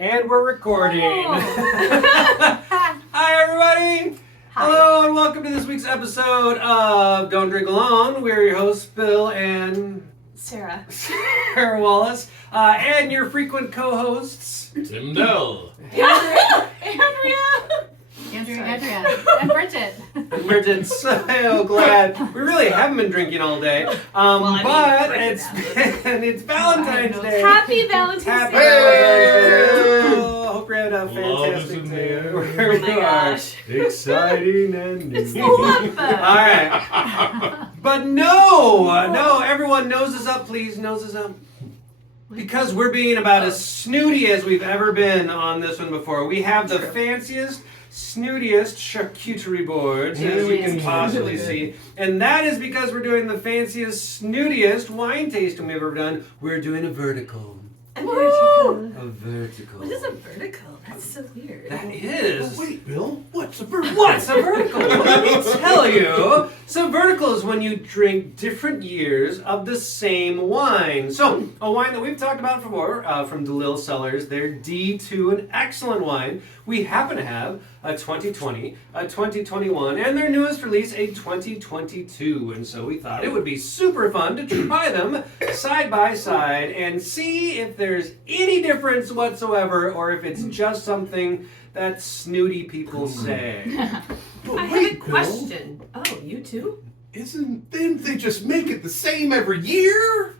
And we're recording. Oh. Hi, everybody. Hi. Hello, and welcome to this week's episode of Don't Drink Alone. We're your hosts, Bill and Sarah Wallace, and your frequent co-hosts, Tim Dell. Andrea. Andrea, and Bridget. Bridget. So glad. We really haven't been drinking all day, but it's Valentine's Day. Happy Valentine's Happy Day. Valentine's Day. Oh, hope you're having a Love is fantastic in the day. air. Where Oh we my are. gosh. Exciting and It's new. the love All right. But no, everyone nose us up, please. Nose us up. Because we're being about as snooty as we've ever been on this one before. We have the fanciest, snootiest charcuterie boards as you can possibly see. And that is because we're doing the fanciest, snootiest wine tasting we've ever done. We're doing a vertical. A vertical. A vertical. What is a vertical? That's so weird. That is. Oh, wait, Bill. What's a vertical? What's a vertical? Well, let me tell you. So vertical is when you drink different years of the same wine. So a wine that we've talked about before from DeLille Cellars, their D2, an excellent wine. We happen to have a 2020, a 2021, and their newest release, a 2022. And so we thought it would be super fun to try them side by side and see if there's any difference whatsoever or if it's just something that snooty people say. But I have wait, a question. Oh, you too? Didn't they just make it the same every year?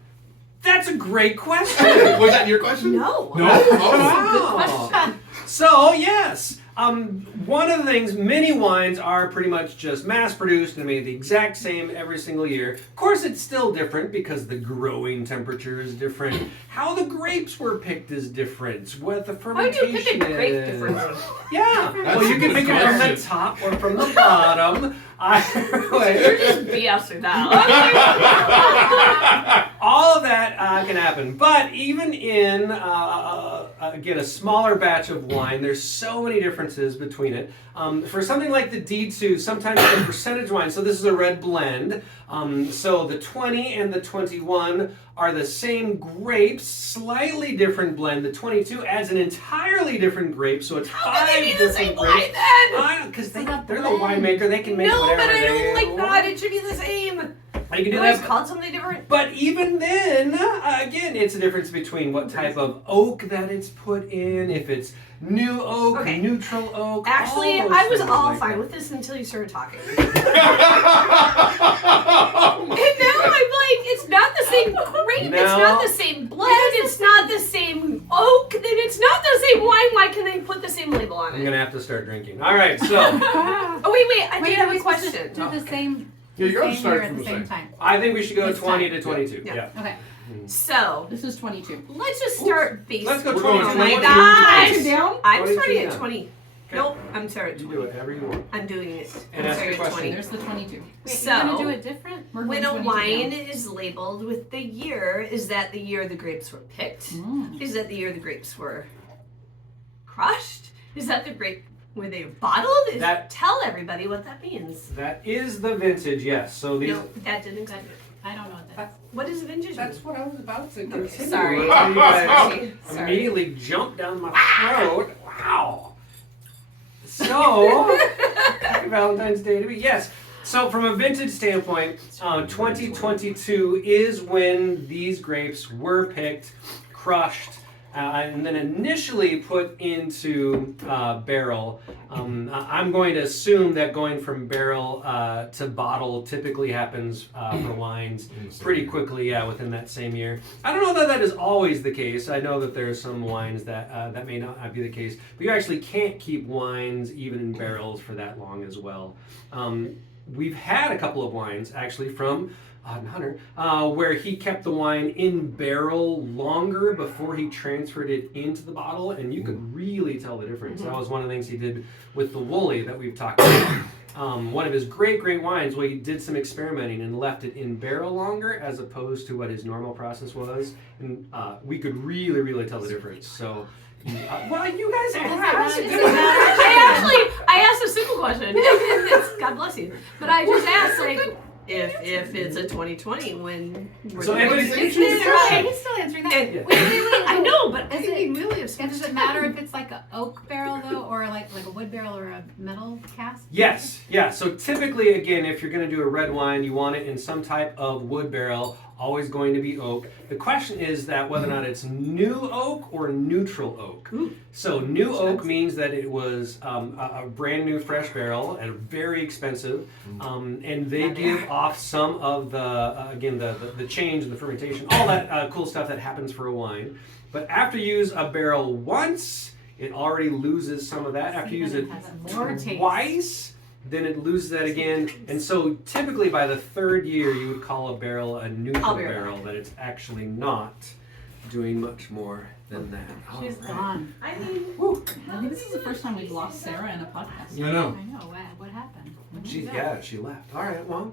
That's a great question. Was that your question? No. No? Oh. Wow. Good question. So, yes, one of the things, many wines are pretty much just mass-produced and made the exact same every single year. Of course, it's still different because the growing temperature is different. How the grapes were picked is different. What the Why do fermentation you pick a grape is. differently? Yeah. That's Well, you can a pick good it from the question. top or from the bottom. You're just BSing that. All of that can happen, but even in again a smaller batch of wine, there's so many differences between it. For something like the D2, sometimes it's a percentage wine. So this is a red blend. So the 20 and the 21 are the same grapes, slightly different blend. The 22 adds an entirely different grape, so it's How five can they be the different same grapes. wine then? Because they're the winemaker, they can make No, whatever but I they don't like want. that. It should be the same. You can do It's that. called something different. But even then, again, it's a difference between what type of oak that it's put in, if it's new oak, Okay. neutral oak. Actually, all those I was things all like fine that. with this until you started talking. And now I'm like, it's not the same grape, it's No. not the same blend, it's not the same oak, then it's not the same wine. Why can they put the same label on I'm it? gonna have to start drinking. All right, so Oh wait, I Wait, did are have we a supposed to question. do the same, Yeah, you're gonna same start year at from the the same same. time? I think we should go This 20 time. to 22. Yeah. Yeah. Okay, So, this is 22. let's just start basic. Let's go We're 20. going Oh my 22. gosh! down? I'm 22 starting at down. 20. Okay. Nope, I'm starting at You 20. do whatever you want. I'm doing it. And I'm ask your starting at question. 20. There's the 22. Wait, So, you're gonna do it different? We're When a going 22 wine down. is labeled with the year, is that the year the grapes were picked? Mm. Is that the year the grapes were crushed? Is that the grape where they were bottled? Tell everybody what that means. That is the vintage, yes. So these. No, that didn't exactly. I don't know what that is. What is vintage? That's what I was about to Okay, continue. sorry. with. You guys Sorry. immediately jumped down my throat. Wow. So, happy Valentine's Day to me. Yes. So, from a vintage standpoint, 2022 is when these grapes were picked, crushed, and then initially put into barrel. I'm going to assume that going from barrel to bottle typically happens for wines pretty quickly, yeah, within that same year. I don't know that that is always the case. I know that there are some wines that that may not be the case, but you actually can't keep wines even in barrels for that long as well. We've had a couple of wines actually from Hunter, where he kept the wine in barrel longer before he transferred it into the bottle, and you could really tell the difference. That was one of the things he did with the Woolley that we've talked about. One of his great wines where he did some experimenting and left it in barrel longer as opposed to what his normal process was, and we could really tell the difference. So. Well, you guys asked. I asked a simple question. God bless you. But I just asked, like, if it's a 2020 when we're So doing everybody's it. answering the question. He's still answering that. And- Yeah. Wait. I know, but I Is think it- we really have Does it matter if it's like an oak barrel though, or like a wood barrel or a metal cask? Yes, yeah. So typically, again, if you're going to do a red wine, you want it in some type of wood barrel, always going to be oak. The question is that whether or not it's new oak or neutral oak. Ooh. So new oak means that it was a brand new fresh barrel and very expensive, and they give off some of the again the change and the fermentation, all that cool stuff that happens for a wine. But after you use a barrel once, it already loses some of that. After you use it More taste. twice, then it loses that again. And so typically by the third year, you would call a barrel a neutral barrel, that it's actually not doing much more than that. She's All right. gone. I mean, I think this is the first time we've lost Sarah in a podcast. I know. I know. What happened? She left. All right, well,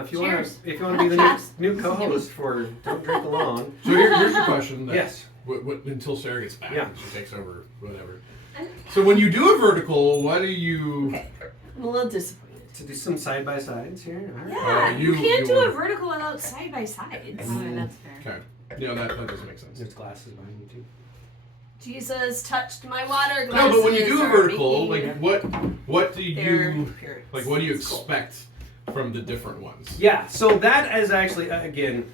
if you Cheers. want to be the new co-host for Don't Drink Alone, So here's your question. Then. yes. What, until Sarah gets back, Yeah. and she takes over, whatever. So when you do a vertical, what do you? okay. I'm a little disappointed. To do some side by sides here. All right. Yeah, you you can't do a want- vertical without side by sides. Oh, that's fair. Okay. Yeah, that doesn't make sense. There's glasses behind you too. Jesus touched my water glasses. No, but when you do a are vertical, making like what do their you appearance. like? What do you It's cool. expect from the different ones? Yeah, so that is actually, again,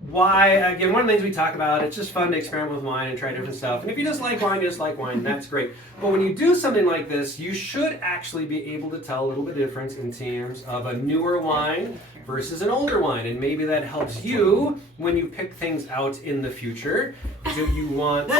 why, again, one of the things we talk about, it's just fun to experiment with wine and try different stuff. And if you just like wine, you just like wine, that's great. But when you do something like this, you should actually be able to tell a little bit difference in terms of a newer wine versus an older wine. And maybe that helps you when you pick things out in the future. Do you want...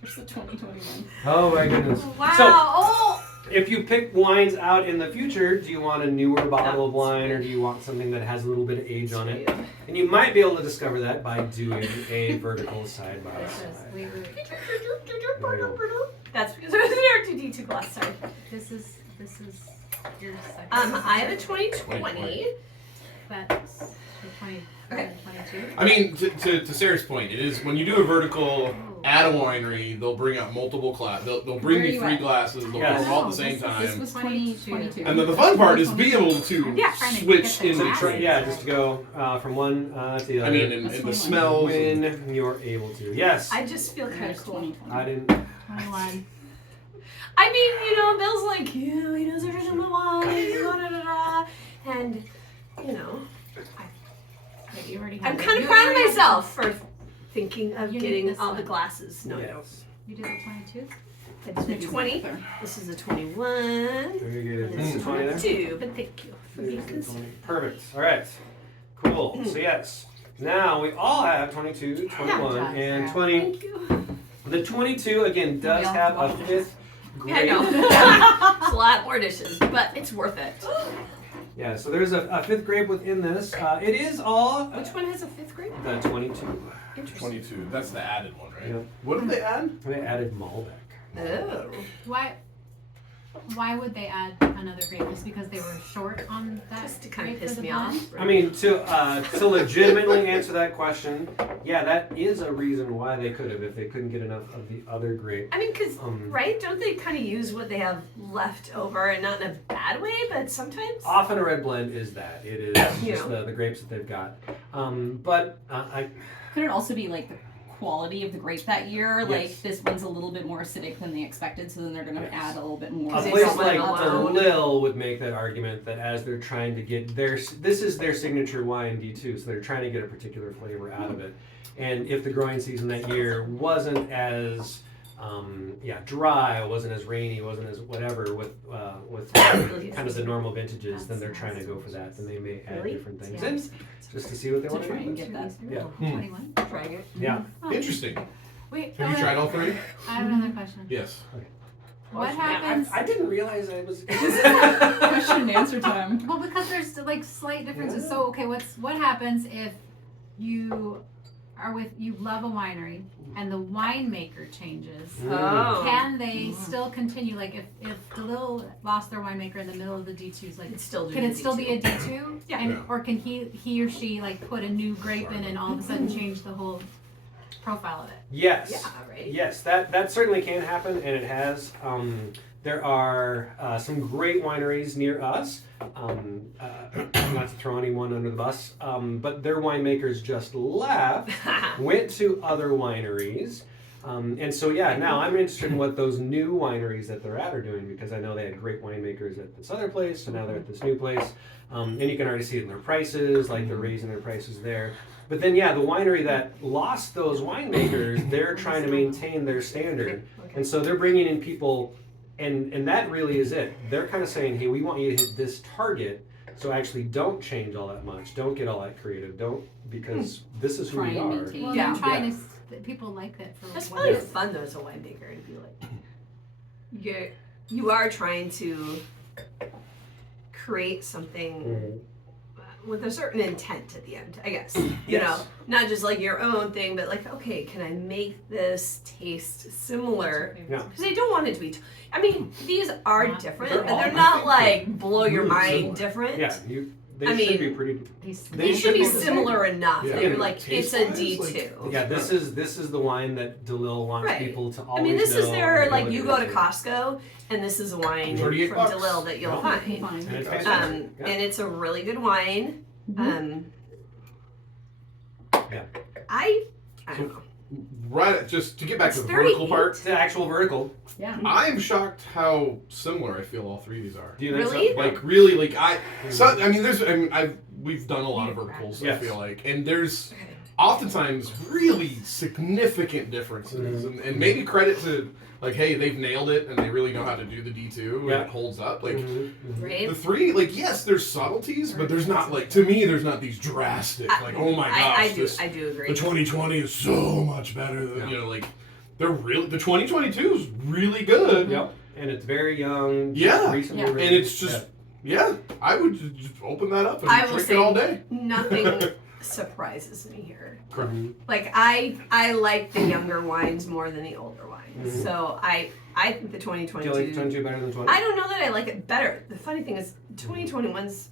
Where's the 2021? Oh my goodness. Wow. So, oh. if you pick wines out in the future, do you want a newer bottle of That's wine or do you want something that has a little bit of age on it? And you might be able to discover that by doing a vertical side by side. Wait. That's because it was an R2D2 glass. Sorry. This is your second. I have a 2020. That's your 20. Okay. 22. I mean, to Sarah's point, it is when you do a vertical at a winery, they'll bring out multiple glass. They'll bring Where are me you 3 at? glasses. They'll Yes. pour them all at the Oh, same this time. was 2022. And then the fun part is being able to Yeah, trying to switch get the in the glasses. train. Yeah, just to go from one to the other. I mean, and That's the 21. smells. and- when you're able to. Yes. I just feel kind of There's cool. 2020. I didn't. 21. I mean, you know, Bill's like, yeah, he knows everything about wine, da da da da, and you know, Wait, you already have I'm it. kind of You proud of already have myself for thinking of You need getting this all the one. glasses. No, no. Yes. it. You did the 22? It's a 20. This is a 21. Very good. This This is is 20 there? 2, but thank you for being There's the considerate. 20. Perfect. All right. Cool. So yes. Now we all have 22, 21, Yeah. and Yeah. 20. Thank you. The 22 again does We all have have a fifth Yeah, I grape. know. It's a lot more dishes, but it's worth it. Yeah, so there's a fifth grape within this. It is all Which one has a 5th grade? the 22. Interesting. 22. That's the added one, right? Yeah. What did they add? They added Malbec. Oh. Why would they add another grape? Just because they were short on that? Just to kind of grape piss for the me blend? off. I mean, to legitimately answer that question, yeah, that is a reason why they could have if they couldn't get enough of the other grape. I mean, because, Um, right? Don't they kind of use what they have left over and not in a bad way, but sometimes? Often a red blend is that. It is You just know. the grapes that they've got. But I Could it also be like the quality of the grape that year? Yes. Like this one's a little bit more acidic than they expected, so then they're going to Yes. add a little bit more. a they place don't like want it the alone. Lil would make that argument that as they're trying to get this is their signature YMD too, so they're trying to get a particular flavor out of it. And if the growing season that year wasn't as dry, wasn't as rainy, wasn't as whatever with Really kind of the normal vintages, then they're trying to go for that. Then they may add Really? different things Yeah. in just to see what they To want to try and do. get that. Yeah. 21. Trying it. Yeah. Oh. Interesting. Wait, Have you tried all 3? I have another question. Yes. What Oh, happens? I didn't realize I was. Question and answer time. Well, because there's like slight differences. So, okay, what happens if you love a winery and the winemaker changes? Oh. Can they still continue? Like if DeLille lost their winemaker in the middle of the D2s, like It's still can it still be a D2? Yeah. And, Yeah. or can he or she like put a new grape in and all of a sudden change the whole profile of it? Yes. Yeah, right? Yes, that certainly can happen, and it has. there are some great wineries near us. Not to throw anyone under the bus, but their winemakers just left, went to other wineries. And so, yeah, now I'm interested in what those new wineries that they're at are doing, because I know they had great winemakers at this other place, so now they're at this new place. And you can already see it in their prices, like they're raising their prices there. But then, yeah, the winery that lost those winemakers, they're trying to maintain their standard. And so they're bringing in people, and that really is it. They're kind of saying, hey, we want you to hit this target, so actually don't change all that much. Don't get all that creative. Don't, because this is who Try we and are. maintain. Well, Yeah. they're trying to. People like that for. That's what really it is. fun though as a winemaker to be like, you are trying to create something with a certain intent at the end, I guess. You Yes. know, not just like your own thing, but like, okay, can I make this taste similar? Yeah. Because they don't want it to be. I mean, these are different, They're but all, they're I not think, like blow your really mind similar. different. Yeah, they I should mean, be pretty. They should be the same. similar enough Yeah. that you're like, it's a Taste-wise, D2. like- Yeah, this is the wine that DeLille wants Right. people to always I mean, this is know their, and like, know you what go it to is. Costco, and this is a wine from $38 bucks. DeLille that you'll Yeah. find. Fine. And it's Um, fantastic. Yeah. And it's a really good wine. Mhm. Yeah. I don't know. Right, just to get back It's to the vertical 38. part, It's the actual vertical. Yeah. I'm shocked how similar I feel all three of these are. Do you think Really? so? Like really, like I mean, we've done a lot of verticals. Yes. I feel like, and there's Okay. oftentimes really significant differences, and maybe credit to like, hey, they've nailed it and they really know how to do the D2 Yeah. and it holds up. Like Right? the three, like yes, there's subtleties, but there's not like to me, there's not these drastic like, oh my gosh, I do agree. the 2020 is so much better than you know, like they're really the 2022 is really good. Yep. And it's very young. Yeah. Recently Yeah. And released. it's just yeah, I would just open that up and I will drink say it all day. Nothing surprises me here. Mhm. Like I like the younger wines more than the older wines. Mhm. So I think the Do you 2022. like 22 better than 20? I don't know that I like it better. The funny thing is, 2021's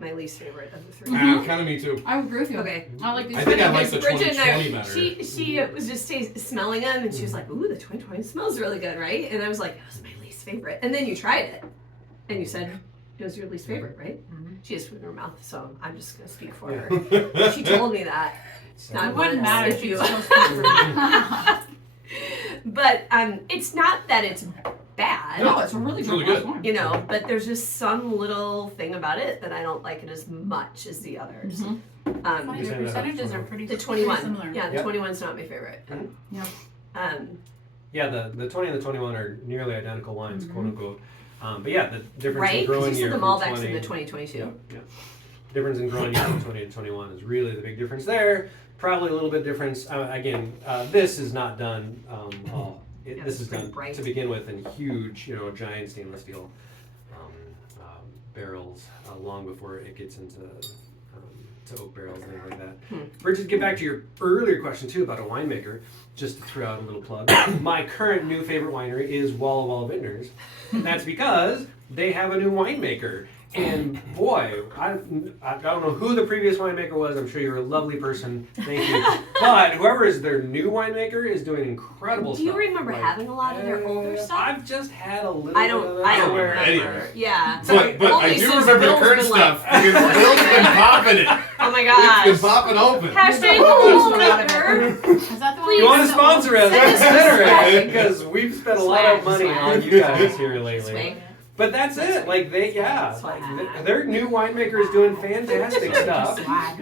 my least favorite of the three. Mhm. Kind of me too. I would agree with you. Okay. I like these. I think I like Because the Bridget and I, 2020 better. she was just smelling them, and she was like, "Ooh, the 2020 smells really good, right?" And I was like, "It was my least favorite." And then you tried it, and you said it was your least favorite, right? Mhm. She has food in her mouth, so I'm just gonna speak for her. Yeah. She told me that. So- Not It wouldn't once, matter if if you- you still speak for me. But it's not that it's bad. No, it's a really It's good really good. wine. You know, but there's just some little thing about it that I don't like it as much as the others. Mhm. Funny, You the said that percentages up are pretty The pretty 21, similar. yeah, the Yep. 21's not my favorite. Yep. Yeah, the 20 and the 21 are nearly identical wines, Mhm. quote unquote. But yeah, the difference Right? in Because growing you year said the from Malbecs 20 in the 2022. Yeah. Difference in growing year from 20 to 21 is really the big difference there. Probably a little bit difference. Again, this is not done. Yeah, This it's is pretty done bright. to begin with in huge, giant stainless steel barrels long before it gets into to oak barrels and things like that. Bridget, get back to your earlier question too about a winemaker. Just to throw out a little plug. My current new favorite winery is Walla Walla Vintners. And that's because they have a new winemaker. And boy, I don't know who the previous winemaker was. I'm sure you're a lovely person. Thank you. But whoever is their new winemaker is doing incredible Do you stuff. remember Like, having a lot of their older stuff? I've just had a little I bit of don't that. remember remember. any of it. Yeah. But Only I do since remember the Bill's current been like- stuff because Bill's been popping it. Oh my It's been gosh. popping open. Hashtag Cool. winemaker. Is that the one You want to Please, sponsor us? send us some Consider swag. it because we've spent a lot of Swag, money swag. on you guys here lately. Swag. But that's it. Like their new winemaker is doing fantastic stuff.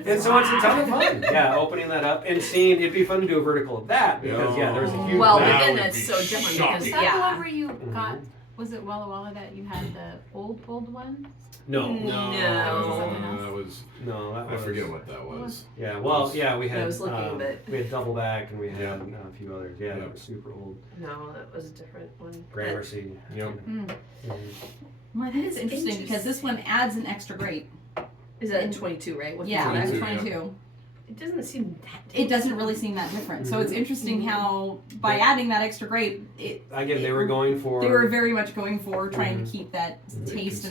And so it's a ton of fun. Yeah, opening that up and seeing it'd be fun to do a vertical of that because yeah, there's a huge Well, That but then would that's be so different shocking. because Is that the yeah. one where you got? Was it Walla Walla that you had the old one? No. No. That was. No, that I was forget what that was. Yeah, well, yeah, we had I was looking, but- we had double back and we had Yeah. a few others. Yeah, Yeah. that was super old. No, that was a different one. Gramercy. Yep. Well, that is interesting because this one adds an extra grape. Is that in 22, right? What's Yeah, that's 22, yeah. 22. It doesn't seem that It doesn't really seem that different. So it's interesting how by Yeah. adding that extra grape, Again, they were going for. they were very much going for trying Mhm. to keep that taste and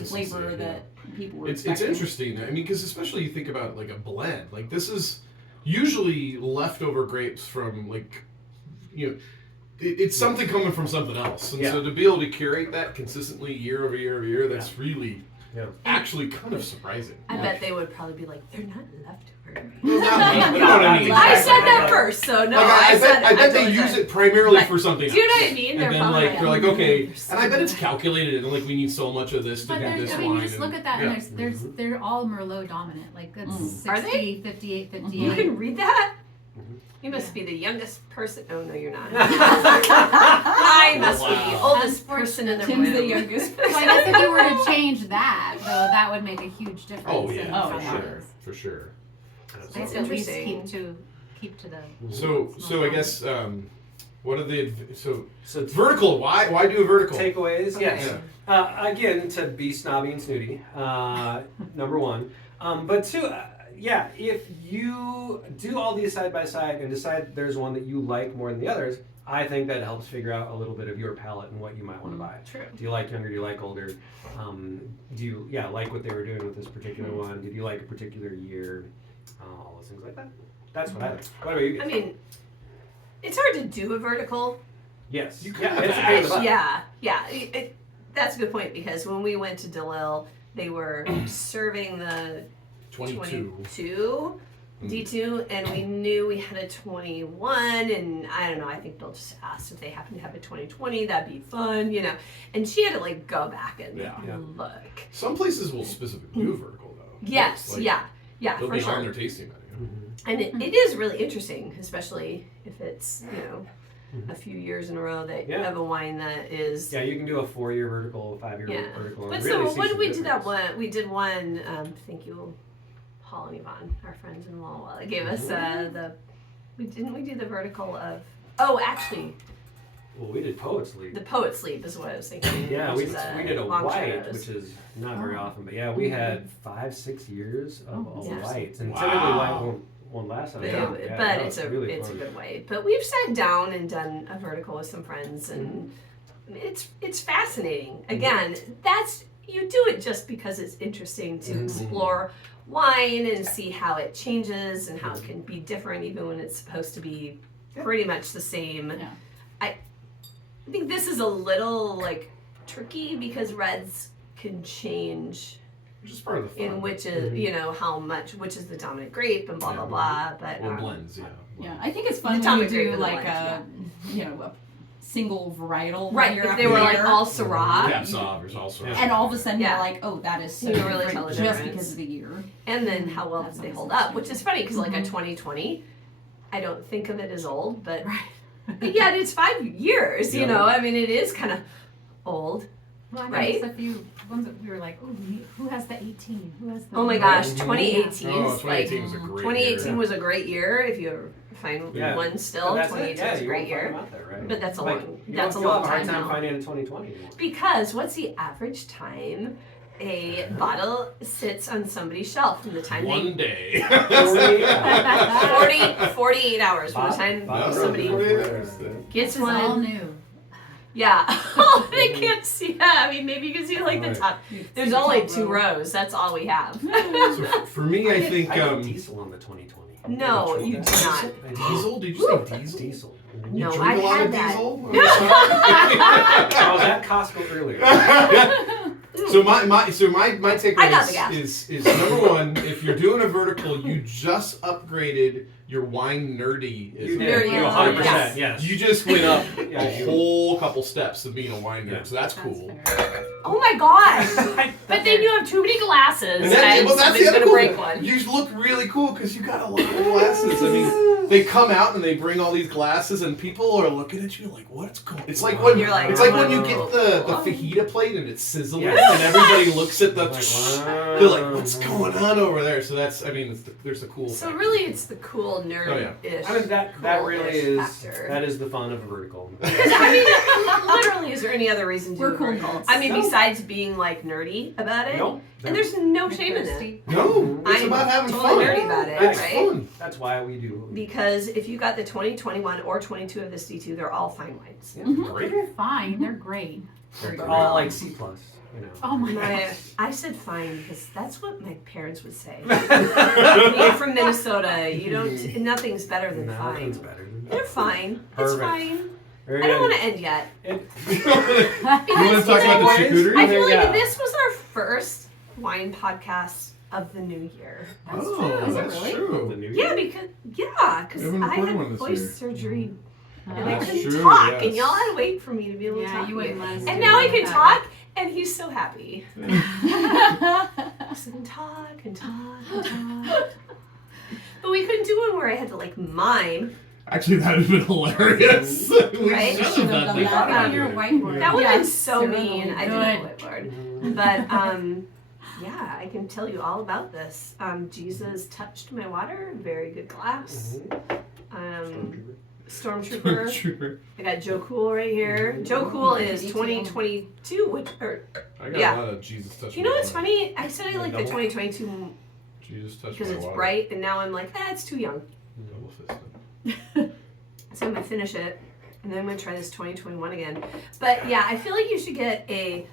Consistency, flavor yeah. that people were It's expecting. interesting. I mean, because especially you think about like a blend. Like this is usually leftover grapes from like, it's something coming from something else. And Yeah. so to be able to curate that consistently year over year over year, that's really Yeah. actually kind of surprising. I bet they would probably be like, they're not leftovers. Well, not- you know what I mean? I said that first, so no, Like, I bet totally they use said it primarily Right. for something else. Do you know what I mean? And then probably like they're like, okay, They're so and I bet it's good. calculated, and like we need so much of this to But do there's, this I mean, line. you just look at that, yeah. and they're all Merlot dominant. Like that's Are 60, 58, 58. You can read that? Mhm. You must be the youngest person. Oh, no, you're not. I must be the Wow. oldest person in the Tim's room. the youngest. So I guess if you were to change that, though, that would make a huge difference. Oh in yeah, how for that sure, is. for sure. I guess That's at least interesting. keep to the. So I guess what are the So vertical? Why do a vertical? takeaways, Okay. yes. Again, to be snobby and snooty, number one. But two, yeah, if you do all these side by side and decide there's one that you like more than the others, I think that helps figure out a little bit of your palate and what you might want to buy. True. Do you like younger? Do you like older? Do you like what they were doing with this particular one? Did you like a particular year? All those things like that. That's what I like. What about you guys? I mean, it's hard to do a vertical. Yes. You Yeah, kinda it's a pain in the butt. Yeah. That's a good point because when we went to DeLille, they were serving the 22. 22 D2, and we knew we had a 21, and I don't know, I think Bill just asked if they happened to have a 2020, that'd be fun, you know. And she had to like go back and Yeah. look. Some places will specifically do vertical though. Yes, Like, yeah, They'll for be on sure. their tasting menu. And it is really interesting, especially if it's, Mhm. a few years in a row that you Yeah. have a wine that is. Yeah, you can do a 4-year vertical, 5-year Yeah. vertical. But and so really see when some we did that difference. one, we did one. Thank you, Paul and Yvonne, our friends in Walla Walla, gave us we do the vertical of. Oh, actually, Well, we did Poet's Leap. the Poet Sleep is what I was thinking. Yeah, which we is did a long white, shadows. which is not very often, but yeah, we had 5-6 years of Oh, yeah. whites, and Wow. typically white won't last that But, long. it- Yeah, but no, it's a really it's fun. a good way. But we've sat down and done a vertical with some friends, and it's fascinating. Again, that's you do it just because it's interesting to Mhm. explore wine and see how it changes and how it can be different, even when it's supposed to be pretty much the same. Yeah. I think this is a little like tricky because reds can change Which is part of the fun. in which is Mhm. how much which is the dominant grape and blah Yeah. blah blah. But Or blends, yeah. Yeah, I think it's fun The when you Atomic Grape do and the like blends, a single varietal right, year if after they were like year, all Syrah, Cap Sauv is also. Yeah. and all of a sudden Yeah. you're like, oh, that is so You don't really different tell the just difference. because of the year. and then how well That's they always hold up, which is funny because like a Mhm. 2020, I don't think of it as old, but Right. but yet it's 5 years. You Yeah. know, I mean, it is kind of old. Well, I know Right? there's a few ones that we were like, oh, who has the 18? Who has the? Oh my gosh, Mhm. 2018 Oh, is 2018 like was a great 2018 year. was a great year. If you ever find Yeah. one still, That's it. 2018 Yeah, was a you great won't find year. them out there, right? But that's a Like, long you that's a don't- you'll long have a hard time time now. finding it in 2020 anymore. Because what's the average time a bottle sits on somebody's shelf from the time One day. 48 hours from the time Bob- somebody Bob- gets This is all one. new. Yeah. They can't see that. I mean, maybe you can see like the Right. top. You There's see the only top 2 row. rows. That's all we have. So for me, I think I did diesel on the 2020. No, you did not. I did. diesel. Did you say diesel? Diesel. You No, drink I a lot had of that. diesel? I was at Costco earlier. So my takeaway I got the gas. is number one, if you're doing a vertical, you just upgraded your wine nerdy. You Very did. You good. 100%. Yes. You just went up Yeah, a you- whole couple steps of being a wine nerd, Yeah. so that's cool. fair. Oh my gosh. But then you have too many glasses, and, Well, that's somebody's the other gonna cool. break one. You look really cool because you got a lot of glasses. I mean, they come out and they bring all these glasses, and people are looking at you like, "What's going?" It's like when You're like, it's like when you "Whoa." get the fajita plate and it's sizzling, Yes. and everybody looks at the. Like, They're like, "What's going on over there?" So that's, I mean, there's the cool. So factor. really, it's the cool nerd-ish. I mean, that really cool-ish is factor. that is the fun of a vertical. Because I mean, literally, is there any other reason to We're do a cool vertical? nerds. I mean, No. besides being like nerdy about it, Nope. and there's no shame in it. No, it's I'm about having totally fun. nerdy about it, It's right? fun. That's why we do. Because if you got the 2021 or 22 of this D2, they're all fine wines. Yeah, Mhm. great. They're fine. They're great. They're all like C+. You know. Oh my My, gosh. I said fine because that's what my parents would say. Being from Minnesota, you don't. Nothing's better than Nothing's fine. better than They're that. fine. Perfect. It's fine. Very I don't good. want to end yet. It- You want to talk about the Anyways, charcuterie? I feel like Yeah. this was our first wine podcast of the new year. That's Oh, true. Is it that's really? the true. new Yeah, year. because We haven't I recorded had one this voice year. surgery and I That's couldn't true, talk, yes. and y'all had to wait for me to be able to Yeah, talk. you wouldn't let us. And do now it I can without talk, and he's so happy. Just and talk and talk and talk. But we couldn't do one where I had to like mime. Actually, that would have been hilarious. We Right? should Should've have done done that. that. on your whiteboard. That would have been Yes, so Sarah, mean. really I good. didn't know it, Lord. But yeah, I can tell you all about this. Jesus touched my water. Very good glass. Stormtrooper. Trooper. I got Joe Cool right here. Joe Cool is 2022. Which, or, I got Yeah. a lot of Jesus touch. you know my what's water. funny? I said I like the Double? 2022 Jesus touch because my it's water. bright, and now I'm like, it's too young. Double fisted. So I'm gonna finish it, and then I'm gonna try this 2021 again. But yeah, I feel like you should get a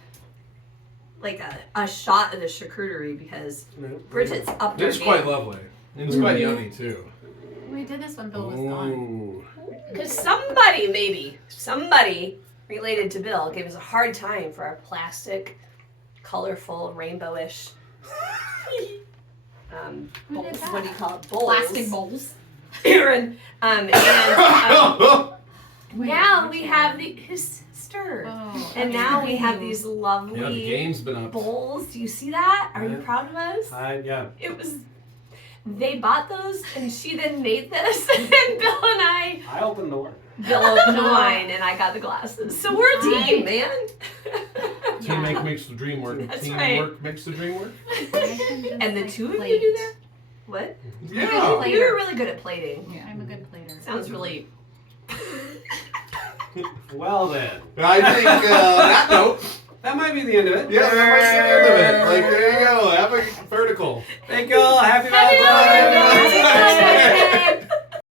shot of the charcuterie because Bridget's up there. It's quite lovely. And it's quite yummy too. We did this when Bill was gone. Ooh. Because somebody related to Bill gave us a hard time for our plastic, colorful, rainbowish. Who did that? What do you call it? Bowls. Plastic bowls. Aaron. And Wait, now which we one? have his sister. Oh, And okay. now we have these lovely Yeah, the game's been up. bowls. Do you see that? Are you Yeah. proud of us? Yeah. It was. They bought those, and she then made this, and Bill and I. I opened the door. Bill opened the wine, and I got the glasses. So we're a team, man. Teamwork makes the dream work. That's Teamwork makes the dream work. And the two of you do that? What? Yeah. You're really good at plating. Yeah. I'm a good plater. Sounds really. Well then, I think that note. that might be the end of it. Yeah, that might be the end of it. Like there you go. Have a vertical. Thank you all. Happy Happy Valentine's Valentine's Day.